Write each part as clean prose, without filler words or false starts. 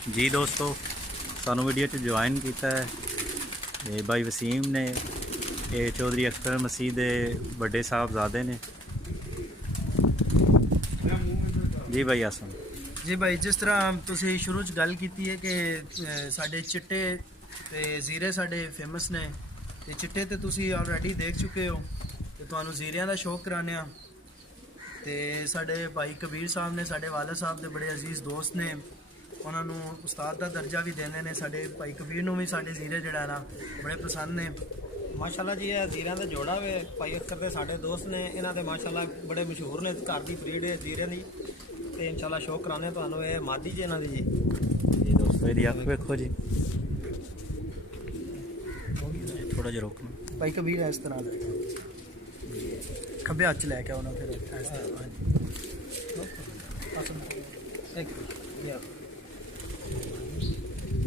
जी दोस्तों, सानू वीडियो च ज्वाइन किया है ये भाई वसीम ने। ये चौधरी अख्तर मसीह के बड़े साहबजादे ने। जी भाई आसम जी भाई, जिस तरह तुसी शुरू च गल की है कि साडे चिट्टे ते जीरे साडे फेमस ने, ते चिट्टे ते तुसी ऑलरेडी देख चुके हो, ते तुहानू जीरियां दा शौक कराने आ। ते साडे भाई कबीर साहब ने, साडे वाला साहब दे बड़े अजीज दोस्त ने, उन्होंने उस्ताद का दर्जा भी देने ने। साडे भाई कबीर नूं भी साडे जीरे जिहड़ा ना बड़े पसंद ने माशाल्लाह जी। ये जीरियां दा जोड़ा वे भाई अख्तर दे साडे दोस्त ने, इन्हां दे माशाल्लाह बड़े मशहूर ने, घर दी ब्रीड है जीरियां दी। ते इंशाल्लाह शौक कराने तुहानू। ये मादी जी इन्हां दी जी। जी दोस्तों, ये अख वेखो जी, थोड़ा जिहा रोकना भाई कबीर इस तरह दे खब्बे हत्थ च लैके आना, फिर इस तरह।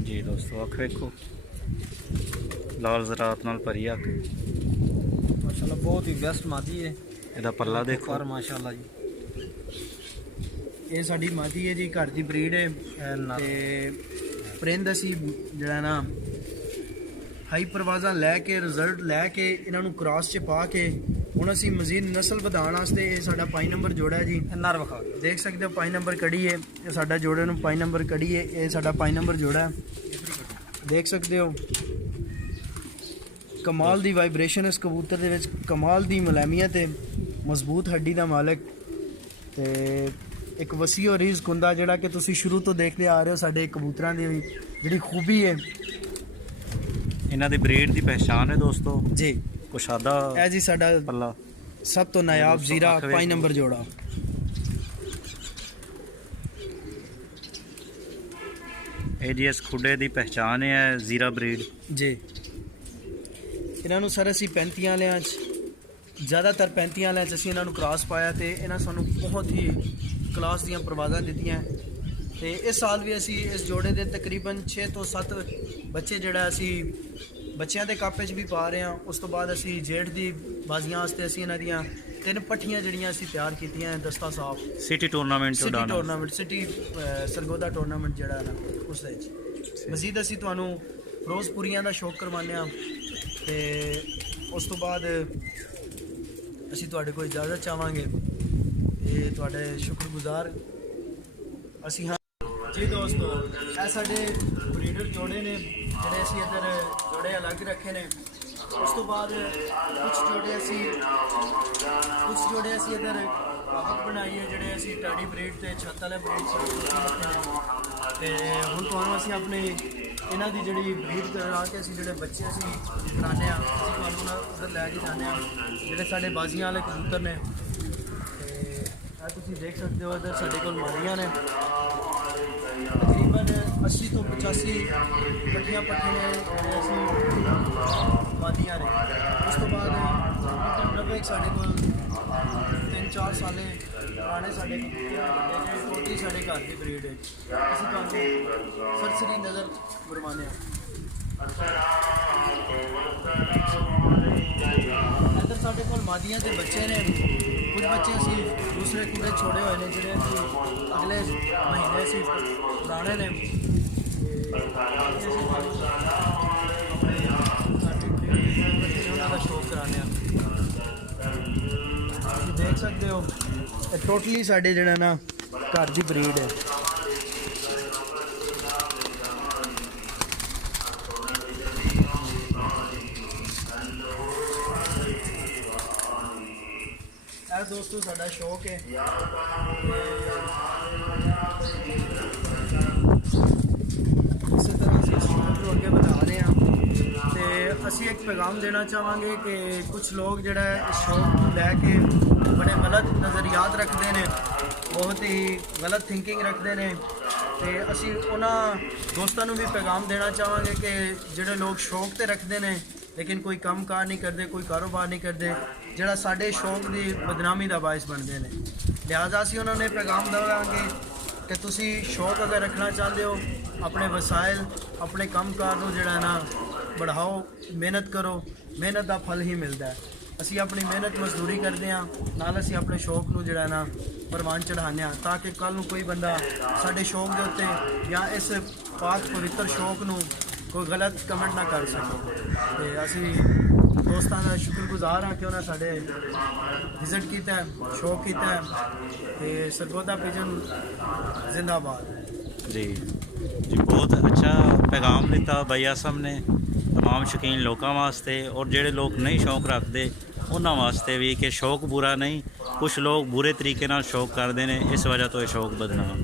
जी दोस्तों, अख वेखो, लाल ज़रात नाल भरी अख। माशाल्लाह बहुत ही बेस्ट मादी है। ਇਹਦਾ पल्ला देखो पर माशाल्लाह जी। ये साडी मादी है जी, घर की ब्रीड है। ते परिंद असी जिहड़ा ना हाई परवाज़ा लैके रिजल्ट लैके इन्हों क्रॉस च पा के हुण असी मजीद नस्ल वधाउण वास्ते ये साडा 5 नंबर जोड़ा है जी। नर विखा देख सकते हो 5 नंबर कड़ी है, ये साडा जोड़े नूं 5 नंबर कड़ी है। ये साडा 5 नंबर जोड़ा है, देख सकते हो। कमाल दी वाइब्रेशन इस कबूतर दे विच, कमाल दी मुलायमियत है, मजबूत हड्डी दा मालिक। ते एक वसी और रिज़्क हुंदा जिहड़ा कि तुसीं शुरू तो देखते आ रहे हो। साडे कबूतरां दी जिहड़ी खूबी है, इन्हां दी ब्रीड की पहचान है दोस्तों जी कुशादा है जी साडा पल्ला। सब तो नायाब जीरा 5 नंबर जोड़ा। ये जी इस खुडे की पहचान है जीरा ब्रीड जी। इन्हों सर असी 35 वालियां ज़्यादातर 35 वालियां असी इन्हों क्रॉस पाया, तो इन्होंने सानू बहुत ही क्लास दियां परवाज़ां दित्तियां। तो इस साल भी असी इस जोड़े के तकरीबन 6 तो 7 बच्चे जिहड़ा असी बच्चों के कप भी पा रहे हैं। उस तो बाद असी जेठ की बाजियां वास्ते असी इन्हां दियां 3 पट्ठियां जिहड़ियां असी तैयार कीतियां हैं। दस्ता साफ city tournament city Sargodha tournament जिहड़ा ना उस दे विच मजीद असी तुहानू फिरोजपुरियां दा शौक करवाने आ। ते उस तो बाद असी तुहाडे कोल इजाज़त चाहांगे ते तुहाडे शुक्रगुजार असी। हाँ जी दोस्तों, ये साडे ब्रीडर जोड़े ने जिहड़े असी इधर जोड़े अलग रखे ने। उस तो बाद कुछ जोड़े असी इधर पावक बनाई है, जिहड़े असी टैडी ब्रीड ते छत वाले ब्रीड ते हुण तुहानू असी अपने इन्हां दी जिहड़ी ब्रीड करा के असी जिहड़े बच्चे असी कराने आ, असी तुहानू उधर लैके जाने आ जिहड़े साडे बाजियां वाले कबूतर ने। ते तुसीं देख सकते हो इधर साडे कोल मादियां ने, तकरीबन 80 तो 85 पट्ठियां ने जिहड़े असी मादियां ने। उस तो बाद नब्बे साडे कोल 3-4 साले पुराने साडे टोटली साडे घर की ब्रीड है। असी तुहानू सरसरी नज़र गुरवाने इधर साडे कोल मादियां के बच्चे ने। कुछ बच्चे असी दूसरे कूड़े छोड़े हुए हैं, जिहड़े अगले महीने असी पुराने ने। शौक कराने देख सकते हो, टोटली साडे जिहड़ा ना घर की ब्रीड है। दोस्तों साडा शौक है इस तरह से शौक को अगे बढ़ा रहे हैं। तो असी एक पैगाम देना चाहांगे कि कुछ लोग जिहड़ा शौक को लैके बड़े गलत नज़रियात रखते हैं, बहुत ही गलत थिंकिंग रखते हैं। तो असी उन्हां दोस्तों को भी पैगाम देना चाहांगे कि जिहड़े लोग शौक तो रखते हैं लेकिन कोई काम कार नहीं करते, कोई कारोबार नहीं करते, जिहड़ा साडे शौक की बदनामी का बायस बनते हैं। लिहाजा असी उन्होंने पैगाम देवांगे कि तुसी शौक अगर रखना चाहते हो, अपने वसाइल अपने काम कार को जिहड़ा ना बढ़ाओ, मेहनत करो, मेहनत का फल ही मिलता है। ਅਸੀਂ ਆਪਣੀ ਮਿਹਨਤ ਮਜ਼ਦੂਰੀ ਕਰਦੇ ਹਾਂ, ਨਾਲ ਅਸੀਂ ਆਪਣੇ ਸ਼ੌਕ ਨੂੰ ਜਿਹੜਾ ਨਾ ਪ੍ਰਵਾਨ ਚੜ੍ਹਾਉਂਦੇ ਹਾਂ, ਤਾਂ ਕਿ ਕੱਲ੍ਹ ਨੂੰ ਕੋਈ ਬੰਦਾ ਸਾਡੇ ਸ਼ੌਕ ਦੇ ਉੱਤੇ ਜਾਂ ਇਸ ਪਾਕ ਪਵਿੱਤਰ ਸ਼ੌਕ ਨੂੰ ਕੋਈ ਗਲਤ ਕਮੈਂਟ ਨਾ ਕਰ ਸਕੇ। ਤੇ ਅਸੀਂ ਦੋਸਤਾਂ ਦਾ ਸ਼ੁਕਰਗੁਜ਼ਾਰ ਹਾਂ ਕਿ ਉਹਨਾਂ ਸਾਡੇ ਵਿਜ਼ਿਟ ਕੀਤਾ ਹੈ, ਸ਼ੌਕ ਕੀਤਾ ਹੈ। ਤੇ ਸਰਗੋਦਾ ਪਿਜਨ ਜ਼ਿੰਦਾਬਾਦ। ਜੀ ਜੀ, ਬਹੁਤ ਅੱਛਾ ਪੈਗਾਮ ਦਿੱਤਾ ਬਾਈ ਆਸਮ ਨੇ तमाम ਸ਼ੌਕੀਨ ਲੋਕਾਂ ਵਾਸਤੇ, ਔਰ ਜਿਹੜੇ ਲੋਕ ਨਹੀਂ ਸ਼ੌਕ ਰੱਖਦੇ ਉਹਨਾਂ ਵਾਸਤੇ ਵੀ, ਕਿ ਸ਼ੌਕ ਬੁਰਾ ਨਹੀਂ, ਕੁਛ ਲੋਕ ਬੁਰੇ ਤਰੀਕੇ ਨਾਲ ਸ਼ੌਕ ਕਰਦੇ ਨੇ, ਇਸ ਵਜ੍ਹਾ ਤੋਂ ਇਹ ਸ਼ੌਕ ਬਦਨਾਮ।